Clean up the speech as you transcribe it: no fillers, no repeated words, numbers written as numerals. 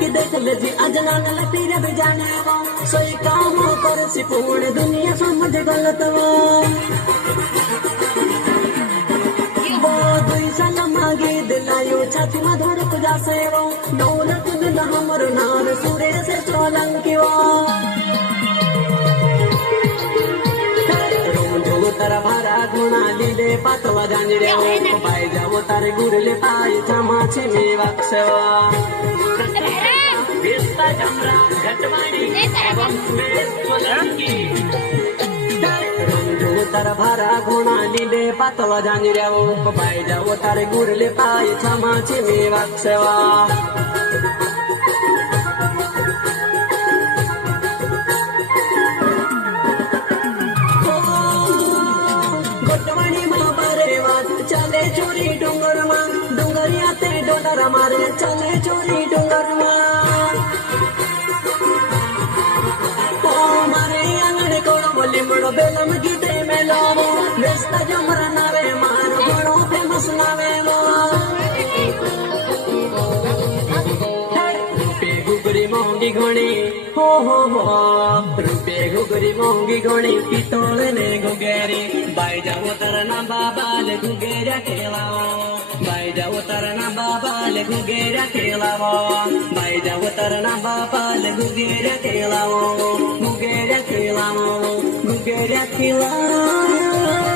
कि देख ले जी अजना न पीर भी जाने वो सोई काम कर सी पूर्ण दुनिया समझ गलत वो दुई साल मागे दिलायो छाती में धड़क जासे वो दौलत दिल हमर नार सूर्य से सोलंकी वो तारा भारा गुणा लीले पातवा जांजरे ओ पाय जावो तारे गुरले पाय छमा छे वाक्षवा बेस्ता जमरा घटवाणी एवं में सोलंकी रंजो तारा भारा गुणा लीले पातवा जांजरे ओ पाय जावो तारे गुरले पाय छमा छे वाक्षवा चले चोरी डूंगर में डूंगरिया ते डोलर मारे चले चोरी डूंगर में ओ मारे आंगणे कोड़ो बोली बड़ो बेलम गीते में लोमो बेस्ता जमरा नावे मारो बड़ो फेमस नावे वो रूपे गुगरी मोंगी घोड़ी हो रूपे गुगरी मोंगी घोड़ी पितोले ने गुगेरी बाई जाओ तरना बाबाल गुगेरा खेलाओ बाई जाओ तरना बाबाल गुगेरा खेलाओ बाई जाओ तरना बाबाल गुगेरा खेलाओ गुगेरा खेलाओ गुगेरा खेलाओ